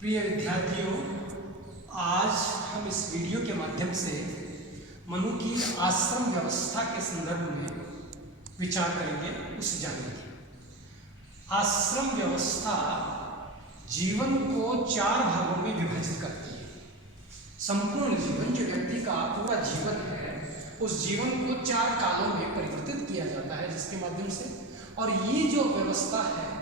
प्रिय विद्यार्थियों, आज हम इस वीडियो के माध्यम से मनु की आश्रम व्यवस्था के संदर्भ में विचार करेंगे, उसे जानेंगे। आश्रम व्यवस्था जीवन को 4 भागों में विभाजित करती है। संपूर्ण जीवन, जो व्यक्ति का पूरा जीवन है, उस जीवन को 4 कालों में परिवर्तित किया जाता है, जिसके माध्यम से, और ये जो व्यवस्था है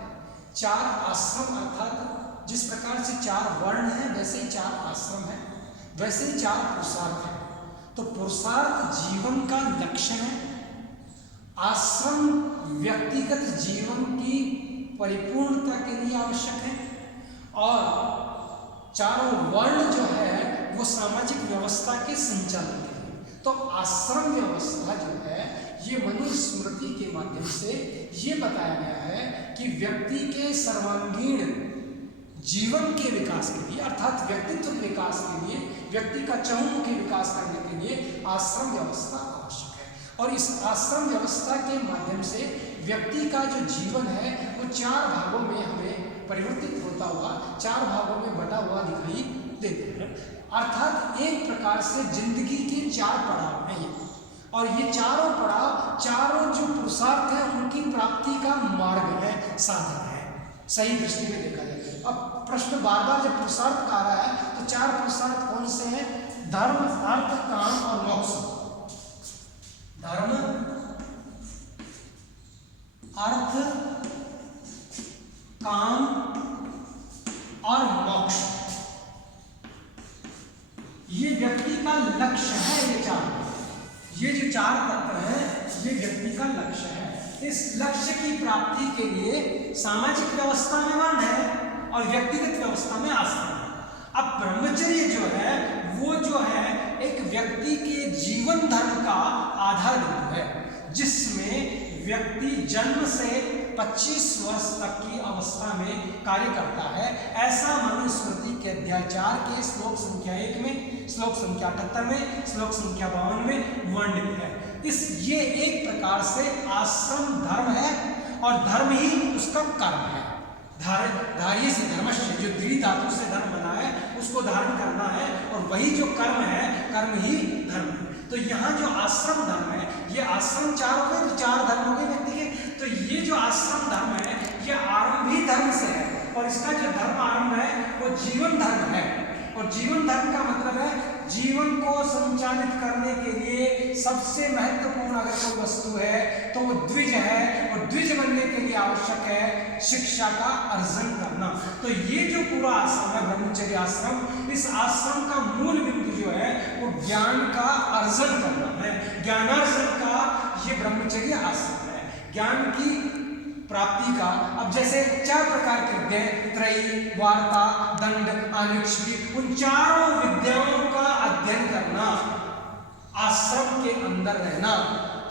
4 आश्रम, अर्थात जिस प्रकार से 4 वर्ण हैं वैसे ही 4 आश्रम हैं, वैसे ही 4 पुरुषार्थ हैं। तो पुरुषार्थ जीवन का लक्ष्य है, आश्रम व्यक्तिगत जीवन की परिपूर्णता के लिए आवश्यक है, और चारों वर्ण जो है वो सामाजिक व्यवस्था के संचालन के लिए। तो आश्रम व्यवस्था जो है ये मनुस्मृति के माध्यम से ये बताया गया है कि व्यक्ति के सर्वांगीण जीवन के विकास के लिए, अर्थात व्यक्तित्व के विकास के लिए, व्यक्ति का चहुमुखी विकास करने के लिए आश्रम व्यवस्था आवश्यक है। और इस आश्रम व्यवस्था के माध्यम से व्यक्ति का जो जीवन है वो 4 भागों में हमें परिवर्तित होता हुआ, 4 भागों में बटा हुआ दिखाई देता है। अर्थात एक प्रकार से जिंदगी के 4 पड़ाव हैं ये, और ये चारों पड़ाव, चारों जो पुरुषार्थ हैं उनकी प्राप्ति का मार्ग है, साधन है, सही दृष्टि में देखा जाए। अब प्रश्न बार बार जब पुरुषार्थ आ रहा है तो 4 पुरुषार्थ कौन से हैं? धर्म, अर्थ, काम और मोक्ष। धर्म, अर्थ, काम और मोक्ष, ये व्यक्ति का लक्ष्य है। ये जो 4 तत्व हैं ये व्यक्ति का लक्ष्य है। इस लक्ष्य की प्राप्ति के लिए सामाजिक व्यवस्था में वर्ण है और व्यक्तिगत व्यवस्था में आश्रम है। अब ब्रह्मचर्य जो है वो जो है एक व्यक्ति के जीवन धर्म का आधार बिंदु है, जिसमें व्यक्ति जन्म से 25 वर्ष तक की अवस्था में कार्य करता है। ऐसा मनुस्मृति के अध्याय 4 के श्लोक संख्या 1 में, श्लोक संख्या 78 में, श्लोक संख्या 52 में वर्णित है। ये एक प्रकार से आश्रम धर्म है और धर्म ही उसका कर्म है। धार्य से धर्मस्य, जो द्वि धातु से धर्म बना है उसको धारण करना है, और वही जो कर्म है, कर्म ही धर्म है। तो यहाँ जो आश्रम धर्म है, ये आश्रम 4 हो गए, तो 4 धर्म हो गए व्यक्ति के। तो ये जो आश्रम धर्म है ये आरंभी धर्म से है, और इसका जो धर्म आरंभ है वो जीवन धर्म है। और जीवन धर्म का मतलब है जीवन को संचालित करने के लिए सबसे महत्वपूर्ण अगर कोई वस्तु है तो वो द्विज है, और द्विज बनने के लिए आवश्यक है शिक्षा का अर्जन करना। तो ये जो पूरा आश्रम है ब्रह्मचर्य आश्रम, इस आश्रम का मूल बिंदु जो है वो ज्ञान का अर्जन करना है। ज्ञानार्जन का ये ब्रह्मचर्य आश्रम है, ज्ञान की प्राप्ति का। अब जैसे 4 प्रकार के विद्या, त्रयी, वार्ता, दंड, आनिक्षुरी, उन चारों विद्याओं का अध्ययन करना, आश्रम के अंदर रहना,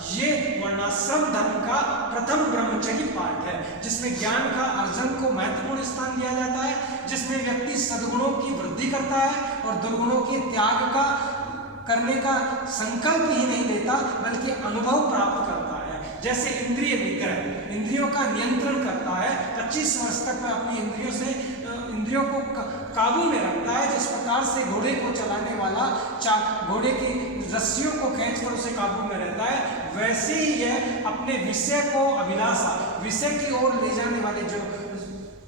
ये वर्णाश्रम धर्म का प्रथम ब्रह्मचर्य पाठ है, जिसमें ज्ञान का अर्जन को महत्वपूर्ण स्थान दिया जाता है, जिसमें व्यक्ति सद्गुणों की वृद्धि करता है और दुर्गुणों के त्याग का करने का संकल्प ही नहीं लेता बल्कि अनुभव प्राप्त करता है। जैसे इंद्रिय निग्रह, इंद्रियों का नियंत्रण करता है, 25 वर्ष तक में अपनी इंद्रियों को काबू में रखता है। जिस प्रकार से घोड़े को चलाने वाला घोड़े की रस्सियों को खींचकर उसे काबू में रहता है, वैसे ही यह अपने विषय को, अभिलाषा, विषय की ओर ले जाने वाले जो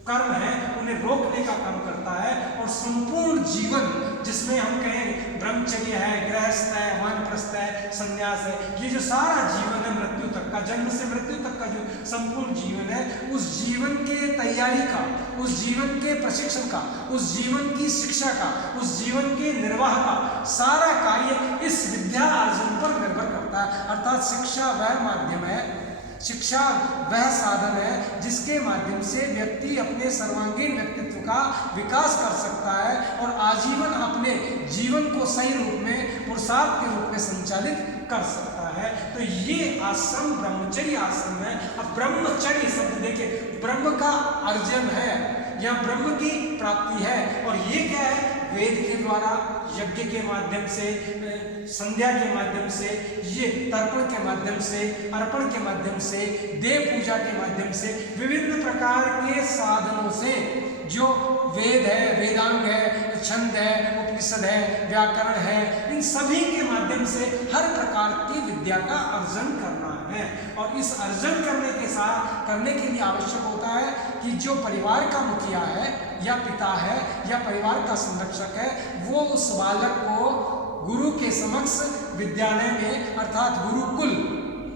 कर्म है उन्हें रोकने का काम करता है। और संपूर्ण जीवन, जिसमें हम कहें ब्रह्मचर्य है, गृहस्थ है, वानप्रस्थ है, संन्यास है, ये जो सारा जीवन है मृत्यु तक का, जन्म से मृत्यु तक का जो संपूर्ण जीवन है, उस जीवन के तैयारी का, उस जीवन के प्रशिक्षण का, उस जीवन की शिक्षा का, उस जीवन के निर्वाह का सारा कार्य इस विद्या अर्जन पर निर्भर करता है। अर्थात शिक्षा वह माध्यम है, शिक्षा वह साधन है जिसके माध्यम से व्यक्ति अपने सर्वांगीण व्यक्तित्व का विकास कर सकता है और आजीवन अपने जीवन को सही रूप में, पुरुषार्थ के रूप में संचालित कर सकता है। तो ये आश्रम ब्रह्मचर्य आश्रम है। अब ब्रह्मचर्य शब्द देखिए, ब्रह्म का अर्जन है या ब्रह्म की प्राप्ति है, और ये क्या है? वेद के द्वारा, यज्ञ के माध्यम से, संध्या के माध्यम से, ये तर्पण के माध्यम से, अर्पण के माध्यम से, देव पूजा के माध्यम से, विभिन्न प्रकार के साधनों से जो वेद है, वेदांग है, छंद है, उपनिषद है, व्याकरण है, इन सभी के माध्यम से हर प्रकार की विद्या का अर्जन करना है। और इस अर्जन करने के लिए आवश्यक होता है कि जो परिवार का मुखिया है या पिता है या परिवार का संरक्षक है, वो उस बालक को गुरु के समक्ष विद्यालय में अर्थात गुरुकुल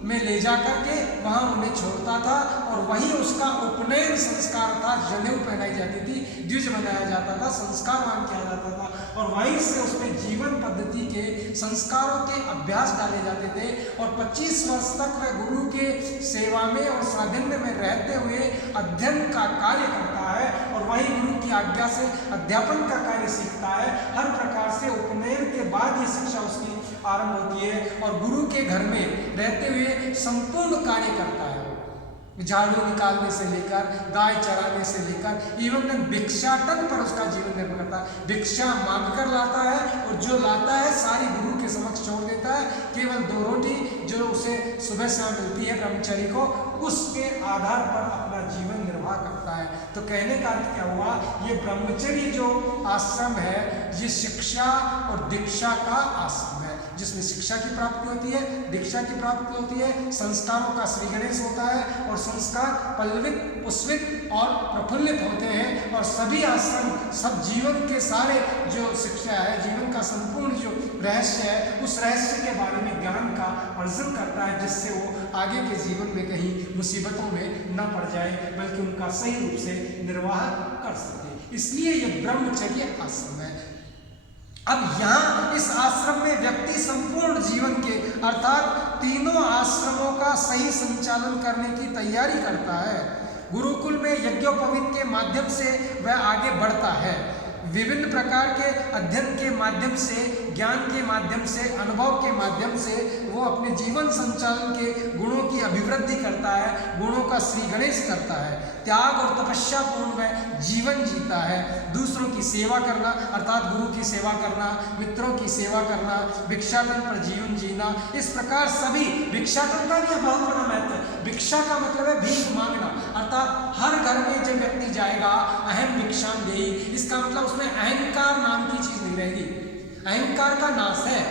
में ले जा करके वहाँ उन्हें छोड़ता था और वहीं उसका उपनयन संस्कार था, जनेऊ पहनाई जाती थी, द्विज बनाया जाता था, संस्कारवान किया जाता था और वहीं से उसमें जीवन पद्धति के संस्कारों के अभ्यास डाले जाते थे। और 25 वर्ष तक वह गुरु के सेवा में और साधन्य में रहते हुए अध्ययन का कार्य करता है और वहीं गुरु की आज्ञा से अध्यापन का कार्य सीखता है। हर प्रकार से उपनयन के बाद ये शिक्षा उसकी आरंभ होती है और गुरु के घर में रहते हुए संपूर्ण कार्य करता है। झाड़ू निकालने से लेकर गाय चराने से लेकर इवन भिक्षाटन पर उसका जीवन निर्भर करता है। भिक्षा मांग कर लाता है और जो लाता है सारी गुरु के समक्ष छोड़ देता है। केवल 2 रोटी जो उसे सुबह शाम मिलती है ब्रह्मचर्य को, उसके आधार पर अपना जीवन निर्वाह करता है। तो कहने का अर्थ क्या हुआ, ये ब्रह्मचर्य जो आश्रम है ये शिक्षा और दीक्षा का आश्रम है, जिसमें शिक्षा की प्राप्ति होती है, दीक्षा की प्राप्ति होती है, संस्कारों का श्री गणेश होता है और संस्कार पल्लवित, पुष्पित और प्रफुल्लित होते हैं। और सभी आश्रम सब जीवन के सारे जो शिक्षा है, जीवन का संपूर्ण जो रहस्य है, उस रहस्य के बारे में ज्ञान का अर्जन करता है, जिससे वो आगे के जीवन में कहीं मुसीबतों में न पड़ जाए बल्कि उनका सही रूप से निर्वाह कर सके। इसलिए ये ब्रह्मचर्य आश्रम है। अब यहाँ इस आश्रम में व्यक्ति संपूर्ण जीवन के अर्थात तीनों आश्रमों का सही संचालन करने की तैयारी करता है। गुरुकुल में यज्ञोपवीत के माध्यम से वह आगे बढ़ता है, विभिन्न प्रकार के अध्ययन के माध्यम से, ज्ञान के माध्यम से, अनुभव के माध्यम से वो अपने जीवन संचालन के गुणों की अभिवृद्धि करता है, गुणों का श्री गणेश करता है, त्याग और तपस्या पूर्ण वह जीवन जीता है। दूसरों की सेवा करना अर्थात गुरु की सेवा करना, मित्रों की सेवा करना, भिक्षाटन पर जीवन जीना, इस प्रकार सभी भिक्षाटन का भी बहुत बड़ा महत्व है। भिक्षा का मतलब है भीख मांगना, अर्थात हर घर में जब व्यक्ति जाएगा अहम भिक्षाम देहि, इसका मतलब उसमें अहंकार नाम की चीज नहीं रहेगी। अहंकार का नाश है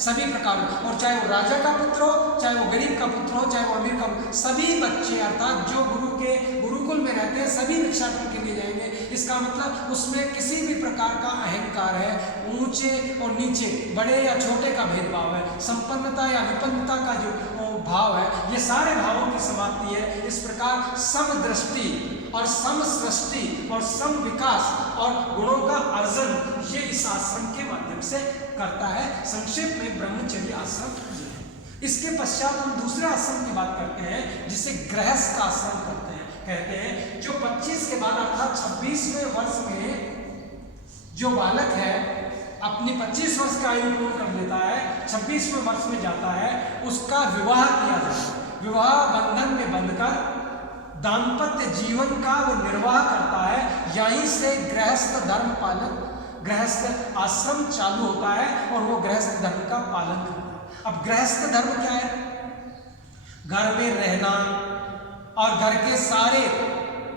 सभी प्रकार, और चाहे वो राजा का पुत्र हो, चाहे वो गरीब का पुत्र हो, चाहे वो अमीर का, सभी बच्चे अर्थात जो गुरुकुल में रहते हैं सभी भिक्षाटन के लिए जाएंगे। इसका मतलब उसमें किसी भी प्रकार का अहंकार है, ऊंचे और नीचे, बड़े या छोटे का भेदभाव है, संपन्नता या विपन्नता का जो भाव है, ये सारे भावों की समाप्ति है। इस प्रकार समदृष्टि और सम सृष्टि और सम विकास और गुणों का अर्जन ये इस आश्रम के माध्यम से करता है। संक्षेप में ब्रह्मचर्य आश्रम ये है। इसके पश्चात हम दूसरे आश्रम की बात करते हैं जिसे गृहस्थ का आश्रम करते हैं, कहते हैं जो 25 के बाद अर्थात 26वें वर्ष में जो बालक है अपनी 25 वर्ष का आयु पूर्ण कर लेता है, 26वें वर्ष में जाता है, उसका विवाह किया जाता है। विवाह बंधन में बंधकर दाम्पत्य जीवन का वो निर्वाह करता है। यहीं से गृहस्थ धर्म पालन, गृहस्थ आश्रम चालू होता है और वो गृहस्थ धर्म का पालन करता है। अब गृहस्थ धर्म क्या है? घर में रहना और घर के सारे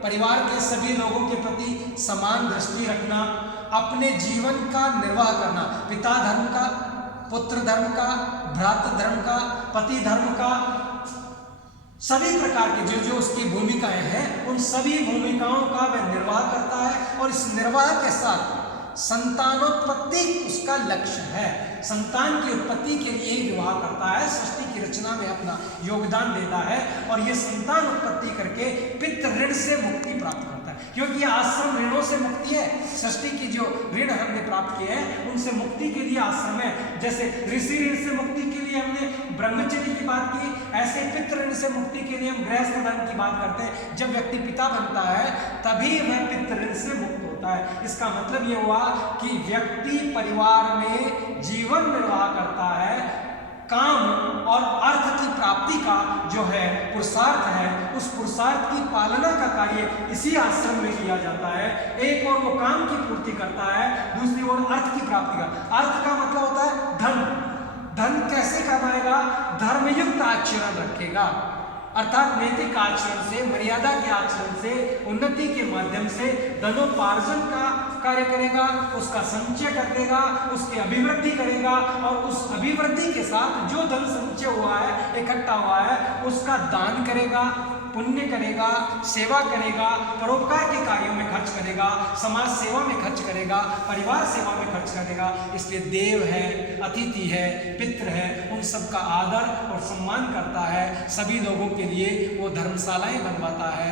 परिवार के सभी लोगों के प्रति समान दृष्टि रखना, अपने जीवन का निर्वाह करना, पिता धर्म का, पुत्र धर्म का, भ्रातृ धर्म का, पति धर्म का, सभी प्रकार की जो जो उसकी भूमिकाएं हैं उन सभी भूमिकाओं का वह निर्वाह करता है। और इस निर्वाह के साथ संतानोत्पत्ति उसका लक्ष्य है, संतान की उत्पत्ति के लिए ही विवाह करता है, सृष्टि की रचना में अपना योगदान देता है और ये संतान उत्पत्ति करके पितृ ऋण से मुक्ति प्राप्त करता है। क्योंकि ये आश्रम ऋणों से मुक्ति है, सृष्टि की जो ऋण हमने प्राप्त किए हैं उनसे मुक्ति के लिए आश्रम है। जैसे ऋषि ऋण से मुक्ति के लिए हमने ब्रह्मचर्य की बात की, ऐसे पितृ ऋण से मुक्ति के लिए हम गृहस्थ धर्म की बात करते हैं। जब व्यक्ति पिता बनता है तभी वह पितृ ऋण से मुक्त होता है। इसका मतलब ये हुआ कि व्यक्ति परिवार में जीवन निर्वाह करता है, काम और अर्थ की प्राप्ति का जो है पुरुषार्थ है, उस पुरुषार्थ की पालना का कार्य इसी आश्रम में किया जाता है। एक और वो काम की पूर्ति करता है, दूसरी ओर अर्थ की प्राप्ति का। अर्थ का मतलब होता है धन। धन कैसे कमाएगा? धर्मयुक्त आचरण रखेगा, अर्थात नैतिक आचरण से, मर्यादा के आचरण से, उन्नति के माध्यम से धनोपार्जन का कार्य करेगा, उसका संचय कर देगा, उसकी अभिवृद्धि करेगा और उस अभिवृद्धि के साथ जो धन संचय हुआ है, इकट्ठा हुआ है, उसका दान करेगा, पुण्य करेगा, सेवा करेगा, परोपकार के कार्यों में खर्च करेगा, समाज सेवा में खर्च करेगा, परिवार सेवा में खर्च करेगा। इसलिए देव है, अतिथि है, पितृ है, उन सब का आदर और सम्मान करता है। सभी लोगों के लिए वो धर्मशालाएं बनवाता है।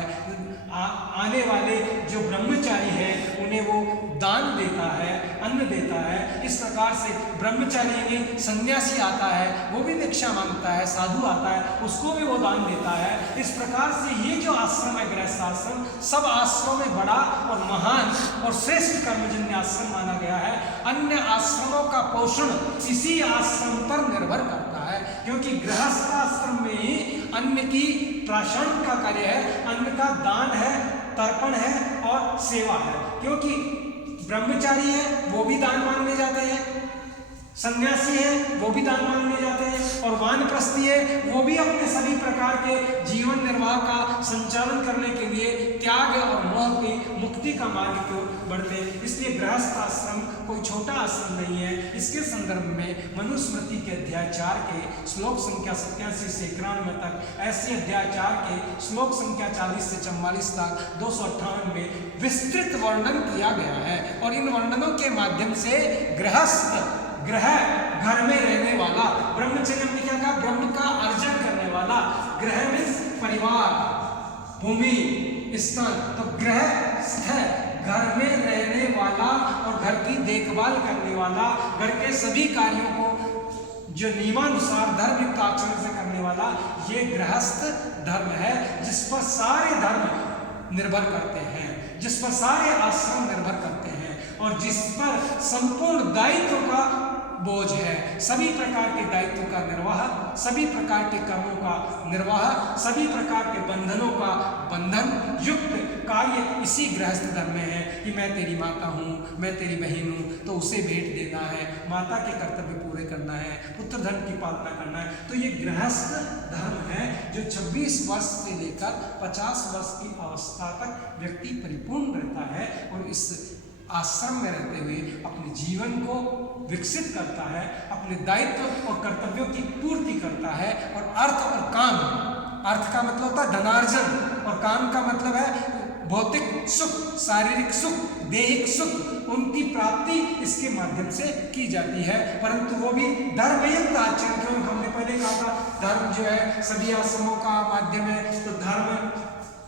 आने वाले जो ब्रह्मचारी हैं उन्हें वो दान देता है, अन्न देता है। इस प्रकार से ब्रह्मचारी में सन्यासी आता है, वो भी भिक्षा मांगता है, साधु आता है, उसको भी वो दान देता है। इस प्रकार से ये जो आश्रम है, गृहस्थ आश्रम, सब आश्रमों में बड़ा और महान और श्रेष्ठ कर्मजन्य आश्रम माना गया है। अन्य आश्रमों का पोषण इसी आश्रम पर निर्भर करता है, क्योंकि गृहस्थ आश्रम में ही अन्न की प्राशन का कार्य है, अन्न का दान है, तर्पण है और सेवा है। क्योंकि ब्रह्मचारी है वो भी दान मांगने जाते हैं, सन्यासी है वो भी दान मांगने जाते हैं, और वानप्रस्थी है वो भी अपने सभी प्रकार के जीवन निर्वाह का संचालन करने के लिए त्याग और मोह की मुक्ति का मार्ग की ओर बढ़ते हैं। इसलिए गृहस्थ आश्रम कोई छोटा आश्रम नहीं है। इसके संदर्भ में मनुस्मृति के अध्याय 4 के श्लोक संख्या 87 से 91 तक, ऐसे अध्याय 4 के श्लोक संख्या 40 से 44 तक 258 में विस्तृत वर्णन किया गया है। और इन वर्णनों के माध्यम से गृहस्थ, ग्रह घर में रहने वाला, ब्रह्मचर्य में क्या कहा, ब्रह्म का अर्जन करने वाला, ग्रह में परिवार, भूमि, स्थान, तो गृहस्थ है घर में रहने वाला और घर की देखभाल करने वाला, घर के सभी कार्यों को जो नियमानुसार धर्मयुक्त आचरण से करने वाला, ये गृहस्थ धर्म है, जिस पर सारे धर्म निर्भर करते हैं, जिस पर सारे आश्रम निर्भर करते हैं और जिस पर संपूर्ण दायित्व का बोझ है। सभी प्रकार के दायित्व का निर्वाह, सभी प्रकार के कर्मों का निर्वाह, सभी प्रकार के बंधनों का बंधन युक्त कार्य इसी गृहस्थ धर्म में है कि मैं तेरी माता हूँ, मैं तेरी बहन हूँ, तो उसे भेंट देना है, माता के कर्तव्य पूरे करना है, पुत्र धर्म की पालना करना है। तो ये गृहस्थ धर्म है जो 26 वर्ष से लेकर 50 वर्ष की अवस्था तक व्यक्ति परिपूर्ण रहता है और इस आश्रम में रहते हुए अपने जीवन को विकसित करता है, अपने दायित्व और कर्तव्यों की पूर्ति करता है। और अर्थ और काम, अर्थ का मतलब होता है धनार्जन और काम का मतलब है भौतिक सुख, शारीरिक सुख, देहिक सुख, उनकी प्राप्ति इसके माध्यम से की जाती है। परंतु वो भी धर्मयुक्त आचरण, क्योंकि हमने पहले कहा था धर्म जो है सभी आश्रमों का माध्यम है, तो धर्म,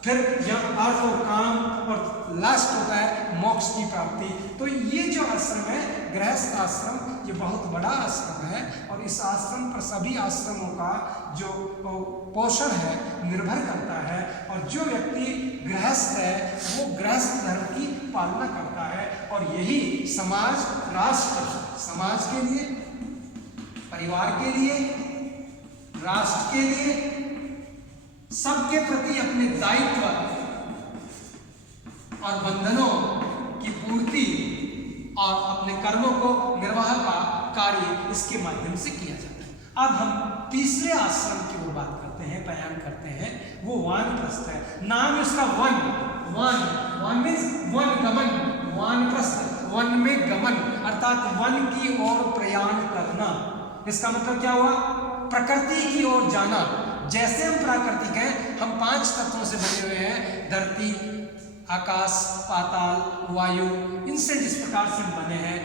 फिर यह अर्थ और काम और लास्ट होता है मोक्ष की प्राप्ति। तो ये जो आश्रम है गृहस्थ आश्रम, ये बहुत बड़ा आश्रम है और इस आश्रम पर सभी आश्रमों का जो पोषण है निर्भर करता है। और जो व्यक्ति गृहस्थ है वो गृहस्थ धर्म की पालना करता है और यही समाज, राष्ट्र, समाज के लिए, परिवार के लिए, राष्ट्र के लिए, सबके प्रति अपने दायित्व और बंधनों की पूर्ति और अपने कर्मों को निर्वाह का कार्य इसके माध्यम से किया जाता है। अब हम तीसरे आश्रम की ओर बात करते हैं, बयान करते हैं, वो वानप्रस्थ है। नाम इसका वन, वन मीन्स वन गमन, वानप्रस्थ वन में गमन अर्थात वन की ओर प्रयाण करना। इसका मतलब क्या हुआ, प्रकृति की ओर जाना। जैसे हम प्राकृतिक हैं, हम 5 तत्वों से बने हुए हैं, धरती, आकाश, पाताल, वायु, इनसे जिस प्रकार से हम बने हैं,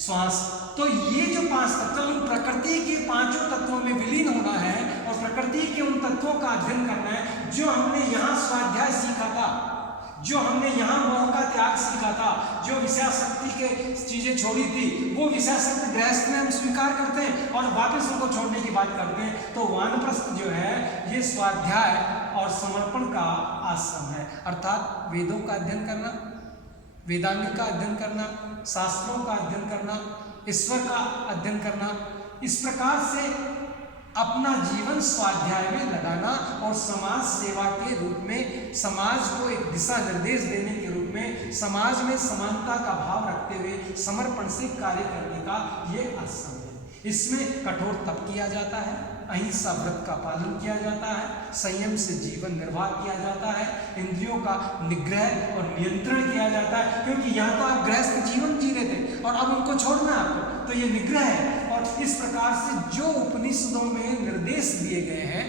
श्वास, तो ये जो 5 तत्व, उन प्रकृति के 5 तत्वों में विलीन होना है और प्रकृति के उन तत्वों का अध्ययन करना है जो हमने यहाँ स्वाध्याय सीखा था, जो हमने यहाँ मोह का त्याग सीखा था, जो विषयासक्ति के चीजें छोड़ी थी, वो विषयासक्ति गृहस्थ में हम स्वीकार करते हैं और वापस उनको छोड़ने की बात करते हैं। तो वानप्रस्थ जो है ये स्वाध्याय और समर्पण का आश्रम है, अर्थात वेदों का अध्ययन करना, वेदांग का अध्ययन करना, शास्त्रों का अध्ययन करना, ईश्वर का अध्ययन करना, इस प्रकार से अपना जीवन स्वाध्याय में लगाना और समाज सेवा के रूप में समाज को एक दिशा निर्देश देने के रूप में समाज में समानता का भाव रखते हुए समर्पण से कार्य करने का ये आश्रम है। इसमें कठोर तप किया जाता है, अहिंसा व्रत का पालन किया जाता है, संयम से जीवन निर्वाह किया जाता है, इंद्रियों का निग्रह और नियंत्रण किया जाता है, क्योंकि यहाँ तो आप गृहस्थ जीवन जी रहे थे और अब उनको छोड़ना है आपको, तो ये निग्रह है। और इस प्रकार से जो उपनिषदों में निर्देश दिए गए हैं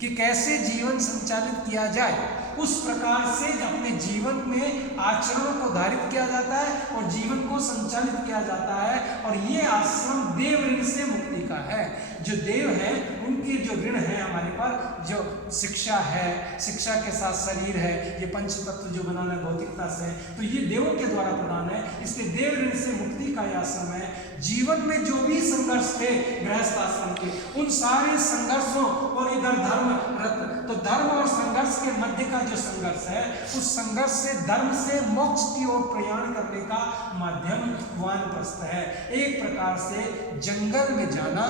कि कैसे जीवन संचालित किया जाए, उस प्रकार से अपने जीवन में आचरणों को धारित किया जाता है और जीवन को संचालित किया जाता है। और ये आश्रम देव ऋण से मुक्ति का है। जो देव हैं उनके जो ऋण है हमारे पर, जो शिक्षा है, शिक्षा के साथ शरीर है, ये पंच तत्व जो बनाना है भौतिकता से, तो ये देवों के द्वारा प्रदान है। इसलिए देव ऋण से मुक्ति का यह आश्रम है। जीवन में जो भी संघर्ष थे गृहस्थ आश्रम के, उन सारे संघर्षों और इधर धर्म रत, तो धर्म और संघर्ष के मध्य का जो संघर्ष है, उस संघर्ष से धर्म से मोक्ष की ओर प्रयाण करने का माध्यम वानप्रस्थ है। एक प्रकार से जंगल में जाना,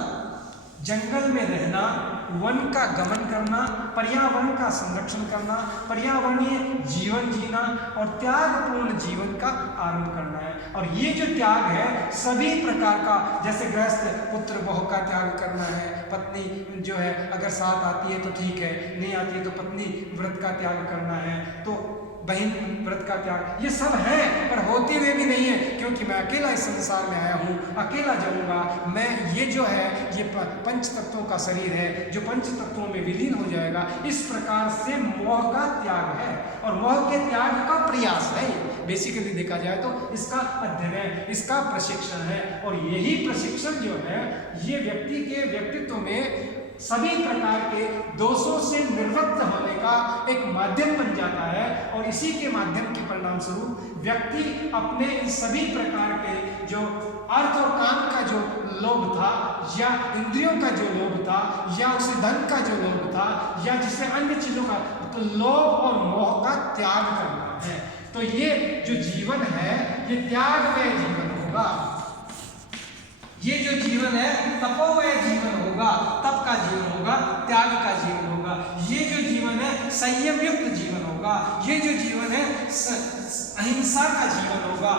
जंगल में रहना, वन का गमन करना, पर्यावरण का संरक्षण करना, पर्यावरणीय जीवन जीना और त्यागपूर्ण जीवन का आरंभ करना है। और ये जो त्याग है सभी प्रकार का, जैसे गृहस्थ पुत्र बहु का त्याग करना है, पत्नी जो है अगर साथ आती है तो ठीक है, नहीं आती है तो पत्नी व्रत का त्याग करना है, तो बहन व्रत का त्याग, ये सब है पर होते हुए भी नहीं है, क्योंकि मैं अकेला इस संसार में आया हूँ, अकेला जाऊँगा मैं। ये जो है ये पंच तत्वों का शरीर है जो पंच तत्वों में विलीन हो जाएगा। इस प्रकार से मोह का त्याग है और मोह के त्याग का प्रयास है। बेसिकली देखा जाए तो इसका अध्ययन है, इसका प्रशिक्षण है। और यही प्रशिक्षण जो है ये व्यक्ति के व्यक्तित्व में सभी प्रकार के दोषों से निवृत्त होने का एक माध्यम बन जाता है। और इसी के माध्यम के परिणाम स्वरूप व्यक्ति अपने इन सभी प्रकार के जो अर्थ और काम का जो लोभ था, या इंद्रियों का जो लोभ था, या उसे धन का जो लोभ था, या जिससे अन्य चीजों का, तो लोभ और मोह का त्याग करना है। तो ये जो जीवन है ये त्यागमय जीवन होगा। ये जो जीवन है तपोमय जीवन होगा, तप का जीवन होगा, त्याग का जीवन होगा। ये जो जीवन है संयम युक्त जीवन होगा। ये जो जीवन है अहिंसा का जीवन होगा।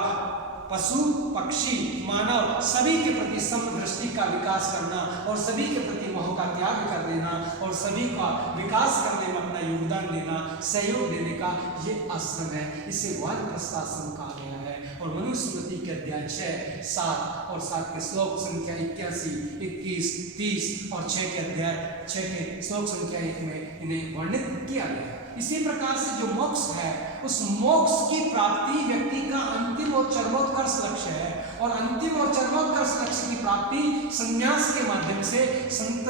पशु पक्षी मानव सभी के प्रति समदृष्टि का विकास करना और सभी के प्रति मोह का त्याग कर देना और सभी का विकास करने में अपना योगदान देना, सहयोग देने का ये आश्रम है। इसे वानप्रस्थ आश्रम कहा गया है। और मनुस्मृति के अध्याय 6, 7 और 7 के श्लोक संख्या 81, 21, 30 और 6 के अध्याय 6 के श्लोक संख्या 1 में इन्हें वर्णित किया गया है। इसी प्रकार से जो मोक्ष है, उस मोक्ष की प्राप्ति व्यक्ति का अंतिम और चरमोत्कर्ष लक्ष्य है। और अंतिम और चरमोत्कर्ष लक्ष्य की प्राप्ति संन्यास के माध्यम से संत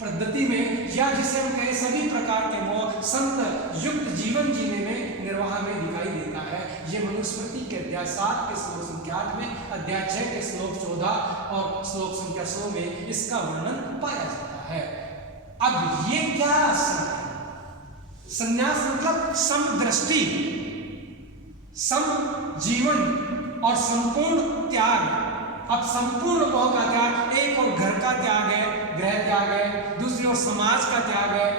पद्धति में, या जिसे हम कहें सभी प्रकार के मोह संत युक्त जीवन जीने में, निर्वाह में दिखाई देता है। ये मनुस्मृति के अध्याय 7 के श्लोक संख्या 8 में, अध्याय 6 के श्लोक 14 और श्लोक संख्या 100 में इसका वर्णन पाया जाता है। अब ये क्या आश्रम है? संन्यास मतलब समदृष्टि, सम जीवन और संपूर्ण त्याग। अब संपूर्ण मोह का त्याग, एक और घर का त्याग है, गृह त्याग है, दूसरी ओर समाज का त्याग है,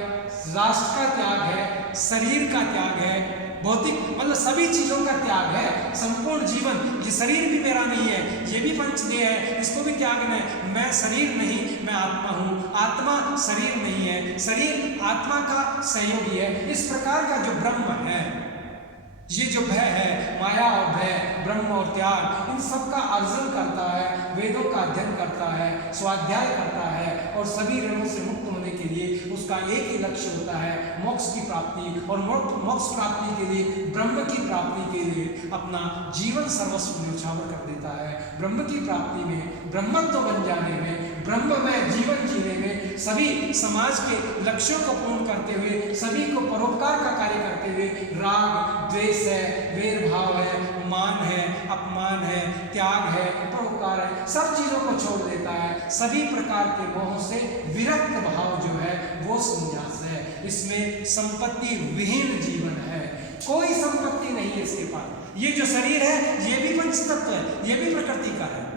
राष्ट्र का त्याग है, शरीर का त्याग है, भौतिक मतलब सभी चीजों का त्याग है। संपूर्ण जीवन, ये शरीर भी मेरा नहीं है, ये भी पंचदेह है, इसको भी त्यागना है। मैं शरीर नहीं, मैं आत्मा हूँ, आत्मा शरीर नहीं है, शरीर आत्मा का सहयोगी है। इस प्रकार का जो ब्रह्म है, ये जो भय है, माया और भय, ब्रह्म और त्याग, इन सब का अर्जन करता है, वेदों का अध्ययन करता है, स्वाध्याय करता है और सभी ऋणों से मुक्त होने के लिए उसका एक ही लक्ष्य होता है, मोक्ष की प्राप्ति। और मोक्ष प्राप्ति के लिए, ब्रह्म की प्राप्ति के लिए अपना जीवन सर्वस्व न्यौछावर कर देता है। ब्रह्म की प्राप्ति में, ब्रह्मत्व बन जाने में, ब्रह्ममय जीवन जीने में, सभी समाज के लक्ष्यों को पूर्ण करते हुए, सभी को परोपकार का कार्य करते हुए, राग द्वेष है, वैर भाव है, मान है, अपमान है, त्याग है, परोपकार है, सब चीजों को छोड़ देता है। सभी प्रकार के मोहों से विरक्त भाव जो है वो संन्यास है। इसमें संपत्ति विहीन जीवन है, कोई संपत्ति नहीं है इसके पास। ये जो शरीर है ये भी पंचतत्व है, ये भी प्रकृति का है।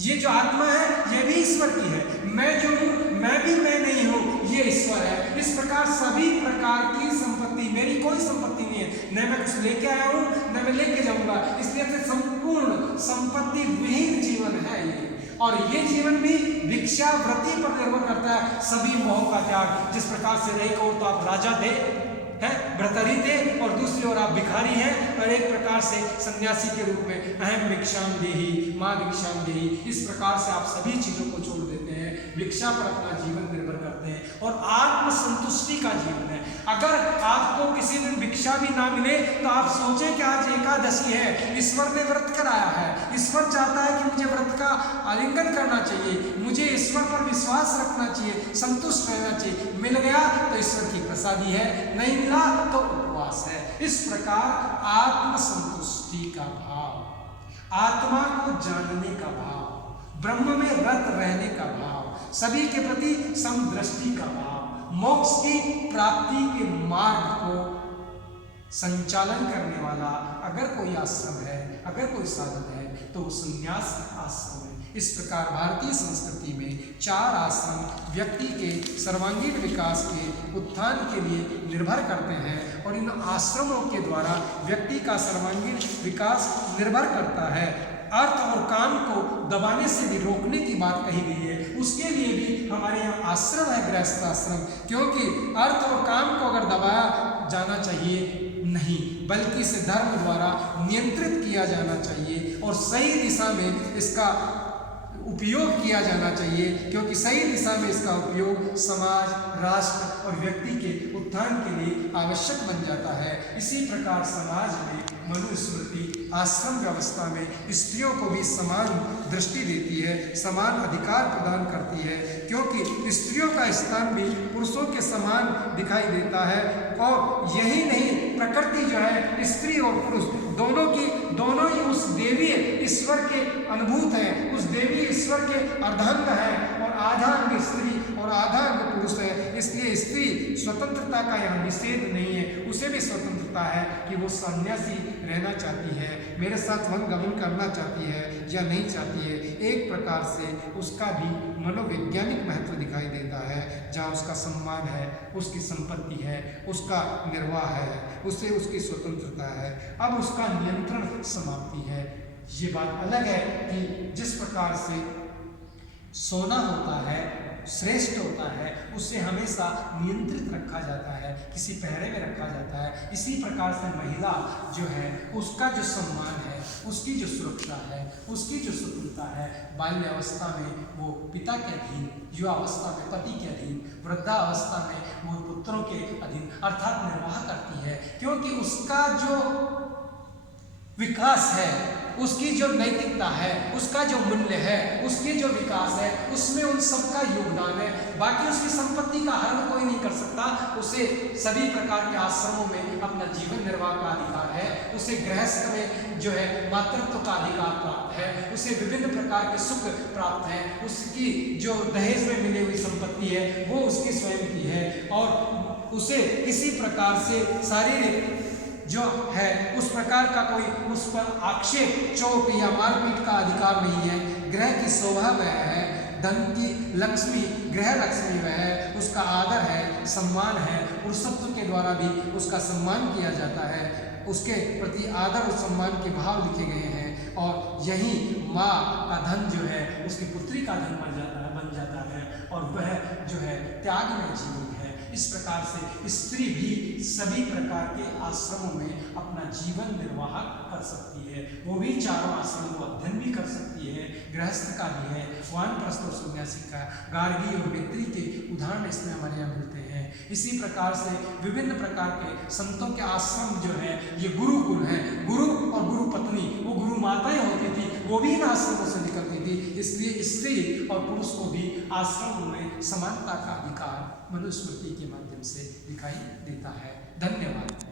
ये जो आत्मा है ये भी ईश्वर की है। मैं जो हूँ मैं भी मैं नहीं हूँ, ये ईश्वर है। इस प्रकार सभी प्रकार की संपत्ति, मेरी कोई संपत्ति नहीं है, न मैं कुछ लेके आया हूँ न मैं लेके जाऊंगा। इसलिए संपूर्ण संपत्ति विहीन जीवन है ये। और ये जीवन भी भिक्षावृत्ति पर निर्भर करता है, सभी मोह का त्याग। जिस प्रकार से एक ओर तो आप राजा थे, हैं, व्रतरी थे, और दूसरी ओर आप भिखारी हैं, और एक प्रकार से सन्यासी के रूप में अहम भिक्षाम देही माँ भिक्षाम देही, इस प्रकार से आप सभी चीज़ों को छोड़ देते हैं, भिक्षा पर अपना जीवन निर्भर करते हैं और आत्मसंतुष्टि का जीवन है। अगर आपको किसी दिन भिक्षा भी ना मिले तो आप सोचें कि आज एकादशी है, ईश्वर ने व्रत कराया है, ईश्वर चाहता है कि मुझे व्रत का आलिंगन करना चाहिए, मुझे ईश्वर पर विश्वास रखना चाहिए, संतुष्ट रहना चाहिए। मिल गया तो ईश्वर की प्रसादी है, नहीं मिला तो उपवास है। इस प्रकार आत्मसंतुष्टि का भाव, आत्मा को जानने का भाव, ब्रह्म में रत रहने का भाव, सभी के प्रति समदृष्टि का भाव, मोक्ष की प्राप्ति के मार्ग को संचालन करने वाला अगर कोई आश्रम है, अगर कोई साधन है, तो वो संन्यास आश्रम है। इस प्रकार भारतीय संस्कृति में 4 आश्रम व्यक्ति के सर्वांगीण विकास के उत्थान के लिए निर्भर करते हैं और इन आश्रमों के द्वारा व्यक्ति का सर्वांगीण विकास निर्भर करता है। अर्थ और काम को दबाने से भी रोकने की बात कही गई है, उसके लिए भी हमारे यहाँ आश्रम है, गृहस्थ आश्रम, क्योंकि अर्थ और काम को अगर दबाया जाना चाहिए नहीं, बल्कि इसे धर्म द्वारा नियंत्रित किया जाना चाहिए और सही दिशा में इसका उपयोग किया जाना चाहिए, क्योंकि सही दिशा में इसका उपयोग समाज, राष्ट्र और व्यक्ति के उत्थान के लिए आवश्यक बन जाता है। इसी प्रकार समाज में मनुस्मृति आश्रम व्यवस्था में स्त्रियों को भी समान दृष्टि देती है, समान अधिकार प्रदान करती है, क्योंकि स्त्रियों का स्थान भी पुरुषों के समान दिखाई देता है। और यही नहीं, प्रकृति जो है स्त्री और पुरुष दोनों ही उस देवी ईश्वर के अनुभूत हैं, उस देवी ईश्वर के अर्धांग है और आधा अंग स्त्री और आधा अंग पुरुष है। इसलिए स्त्री स्वतंत्रता का यहाँ निषेध नहीं है, उसे भी स्वतंत्रता है कि वो सन्यासी रहना चाहती है, मेरे साथ वन गमन करना चाहती है या नहीं चाहती है। एक प्रकार से उसका भी मनोवैज्ञानिक महत्व दिखाई देता है, जहाँ उसका सम्मान है, उसकी संपत्ति है, उसका निर्वाह है, उसे उसकी स्वतंत्रता है। अब उसका नियंत्रण समाप्ति है। ये बात अलग है कि जिस प्रकार से सोना होता है, श्रेष्ठ होता है, उसे हमेशा नियंत्रित रखा जाता है, किसी पहरे में रखा जाता है। इसी प्रकार से महिला जो है, उसका जो सम्मान है, उसकी जो सुरक्षा है, उसकी जो स्वतंत्रता है, बाल्यावस्था में वो पिता के अधीन, युवावस्था में पति के अधीन, वृद्धावस्था में वो पुत्रों के अधीन अर्थात निर्वाह करती है, क्योंकि उसका जो विकास है, उसकी जो नैतिकता है, उसका जो मूल्य है, उसकी जो विकास है, उसमें उन सबका योगदान है। बाकी उसकी संपत्ति का हरण कोई नहीं कर सकता। उसे सभी प्रकार के आश्रमों में अपना जीवन निर्वाह का अधिकार है, उसे गृहस्थ में जो है मातृत्व का अधिकार प्राप्त है, उसे विभिन्न प्रकार के सुख प्राप्त है, उसकी जो दहेज में मिली हुई संपत्ति है वो उसकी स्वयं की है, और उसे किसी प्रकार से शारीरिक जो है उस प्रकार का कोई उस पर आक्षेप, चोट या मारपीट का अधिकार नहीं है। ग्रह की शोभा वह है, धन की लक्ष्मी, गृह लक्ष्मी वह है, उसका आदर है, सम्मान है, पुरुषत्व के द्वारा भी उसका सम्मान किया जाता है, उसके प्रति आदर और सम्मान के भाव लिखे गए हैं। और यही माँ का धन जो है उसकी पुत्री का धन बन जाता है और वह जो है त्याग में जीवन है। इस प्रकार से स्त्री भी सभी प्रकार के आश्रमों में अपना जीवन निर्वाह कर सकती है। वो भी चारों आश्रमों को अध्ययन भी कर सकती है, गृहस्थ का भी है, वानप्रस्थ और सन्यासी का, गार्गी और मैत्री के उदाहरण इसमें हमारे यहाँ मिलते हैं। इसी प्रकार से विभिन्न प्रकार के संतों के आश्रम जो है ये गुरुकुल हैं। गुरु और गुरु पत्नी, वो गुरु माताएं होती थी, वो भी इन आश्रमों से निकलती थी। इसलिए स्त्री और पुरुष को भी आश्रमों में समानता का अधिकार मनुस्मृति के माध्यम से दिखाई देता है। धन्यवाद।